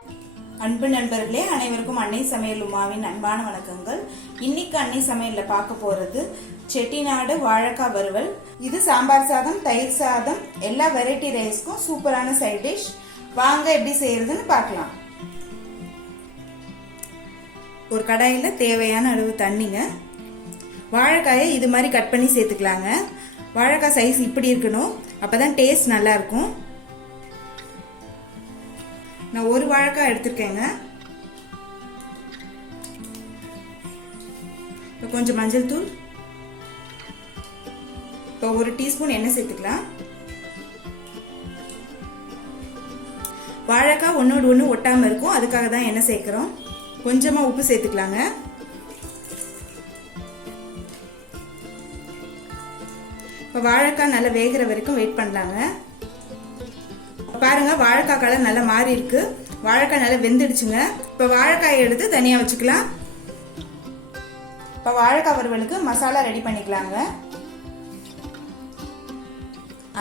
அன்பு நண்பர்களே, அனைவருக்கும் அன்னை சமையல் உமாவின் அன்பான வணக்கங்கள். இன்னைக்கு அன்னை சமையல்ல பார்க்க போறது செட்டிநாடு வாழைக்காய் வறுவல். இது சாம்பார் சாதம், தயிர் சாதம், எல்லா வெரைட்டி ரைஸ்க்கும் சூப்பரான சைட் டிஷ். வாங்க எப்படி செய்யறதுன்னு பார்க்கலாம். ஒரு கடாயில தேவையான அளவு தண்ணிங்க. வாழைக்காயை இது மாதிரி கட் பண்ணி சேர்த்துக்கலாங்க. வாழைக்காய் சைஸ் இப்படி இருக்கணும், அப்பதான் டேஸ்ட் நல்லா இருக்கும். நான் ஒரு வாழைக்காய் எடுத்திருக்கேங்க. கொஞ்சம் மஞ்சள் தூள், இப்போ 1 டீஸ்பூன் எண்ணெய் சேர்த்துக்கலாம். வாழைக்காய் ஒன்னோடு ஒன்று ஒட்டாம இருக்கும், அதுக்காக தான் எண்ணெய் சேர்க்கிறோம். கொஞ்சமா உப்பு சேர்த்துக்கலாங்க. இப்போ வாழைக்காய் நல்லா வேகிற வரைக்கும் வெயிட் பண்ணலாங்க. பாருங்க, வாழைக்காய் கலர் நல்லா மாறி இருக்கு. வாழைக்காய் நல்லா வெந்துடுச்சுங்க. இப்ப வாழைக்காயை எடுத்து தனியா வச்சுக்கலாம். இப்ப வாழைக்காய் வறுவலுக்கு மசாலா ரெடி பண்ணிக்கலாங்க.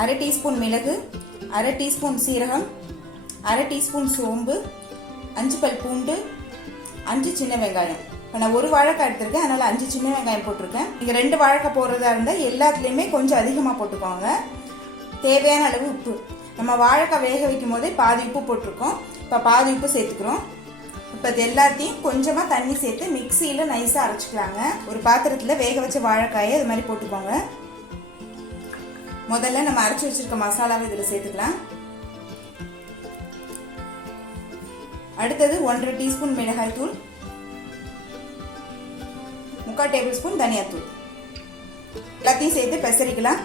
1/2 டீஸ்பூன் மிளகு, 1/2 டீஸ்பூன் சீரகம், 1/2 டீஸ்பூன் சோம்பு, 5 பல் பூண்டு, 5 சின்ன வெங்காயம். இப்போ நான் ஒரு வாழைக்காய் எடுத்திருக்கேன், அதனால 5 சின்ன வெங்காயம் போட்டிருக்கேன். நீங்க 2 வாழைக்காய் போடுறதா இருந்தா எல்லாத்துலயுமே கொஞ்சம் அதிகமா போட்டுக்கோங்க. தேவையான அளவு உப்பு. நம்ம வாழைக்காய் வேக வைக்கும் போதே பாதி உப்பு போட்டிருக்கோம், இப்போ பாதி உப்பு சேர்த்துக்கிறோம். இப்போ இது எல்லாத்தையும் கொஞ்சமா தண்ணி சேர்த்து மிக்சியில நைஸா அரைச்சிக்கலாங்க. ஒரு பாத்திரத்துல வேக வச்ச வாழைக்காயை இது மாதிரி போட்டுக்கோங்க. முதல்ல நம்ம அரைச்சி வச்சிருக்க மசாலாவை இதுல சேர்த்துக்கலாம். அடுத்தது 1/2 டீஸ்பூன் மிளகாய் தூள், 3/4 டேபிள் ஸ்பூன் தனியாத்தூள், எல்லாத்தையும் சேர்த்து பெசரிக்கலாம்.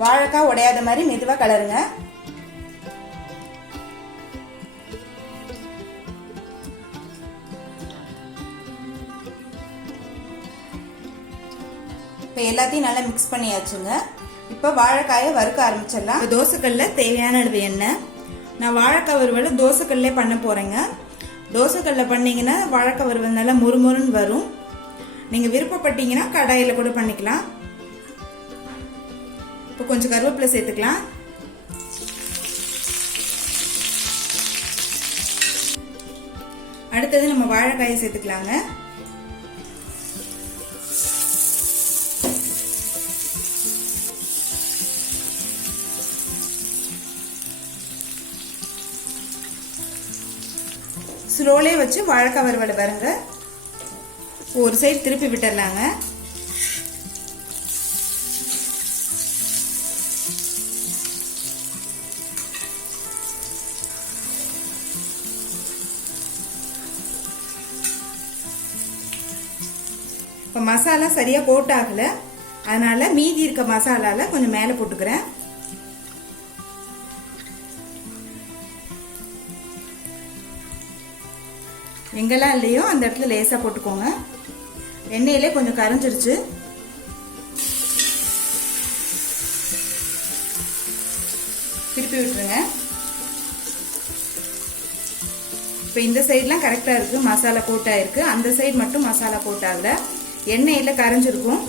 வாழைக்காய் உடையாத மாதிரி மெதுவா கலருங்க. இப்ப எல்லாத்தையும் நல்லா மிக்ஸ் பண்ணியாச்சுங்க. இப்ப வாழைக்காயை வறுக்க ஆரம்பிச்சிடலாம். தோசைக்கல்ல தேவையான அளவு எண்ணெய். நான் வாழைக்காய் வறுவல் தோசைக்கல்லே பண்ண போறேங்க. தோசைக்கல்ல பண்ணீங்கன்னா வாழைக்காய் வறுவல் நல்லா முறுமுறுன்னு வரும். நீங்க விருப்பப்பட்டீங்கன்னா கடாயில கூட பண்ணிக்கலாம். இப்போ கொஞ்சம் கருவேப்பிலை சேர்த்துக்கலாம். அடுத்தது நம்ம வாழைக்காயை சேர்த்துக்கலாங்க. ஸ்லோலே வச்சு வாழைக்காய் வறுவலை பாருங்க. ஒரு சைடு திருப்பி விட்டுடலாங்க. இப்போ மசாலா சரியா கோட் ஆகல, அதனால மீதி இருக்க மசாலால கொஞ்சம் மேல போட்டுக்கிறேன். எங்கெல்லாம் இல்லையோ அந்த இடத்துல லேசா போட்டுக்கோங்க. எண்ணெயிலே கொஞ்சம் கரைஞ்சிருச்சு. திருப்பி விட்டுருங்க. இப்போ இந்த சைட்லாம் கரெக்டா இருக்கு, மசாலா கோட் ஆயிருக்கு. அந்த சைடு மட்டும் மசாலா கோட் ஆகல, எண்ணெயில கரைஞ்சிருக்கும்.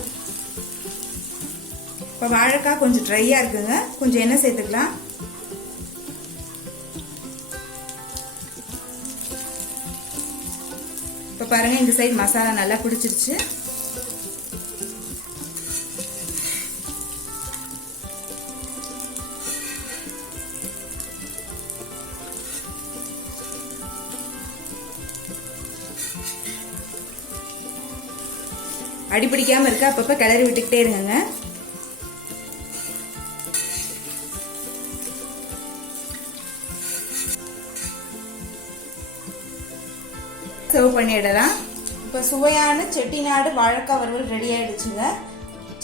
இப்போ வாழைக்காய் கொஞ்சம் ட்ரையா இருக்குங்க, கொஞ்சம் எண்ணெய் சேர்த்துக்கலாம். இப்போ பாருங்க, இந்த சைடு மசாலா நல்லா பிடிச்சிருச்சு. அடிப்பிடிக்காம இருக்க அப்பப்ப கிளறி விட்டுக்கிட்டே இருங்க. சர்வ் பண்ணிடலாம். இப்ப சுவையான செட்டிநாடு வாழைக்காய் வறுவல் ரெடி ஆயிடுச்சுங்க.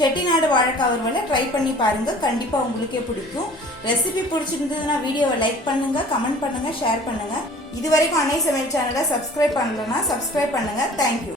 செட்டிநாடு வாழைக்காய் வறுவலை ட்ரை பண்ணி பாருங்க, கண்டிப்பா உங்களுக்கே பிடிக்கும். ரெசிபி பிடிச்சிருந்ததுன்னா வீடியோவை லைக் பண்ணுங்க, கமெண்ட் பண்ணுங்க, ஷேர் பண்ணுங்க. இது வரைக்கும் அன்னை சமையல் சேனலை சப்ஸ்கிரைப் பண்ணலன்னா சப்ஸ்கிரைப் பண்ணுங்க. தேங்க்யூ.